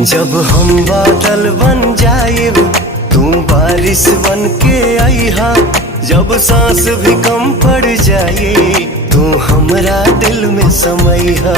जब हम बादल बन जाएब तू बारिश बन के आईहा। जब सांस भी कम पड़ जाए तू हमरा दिल में समैहा।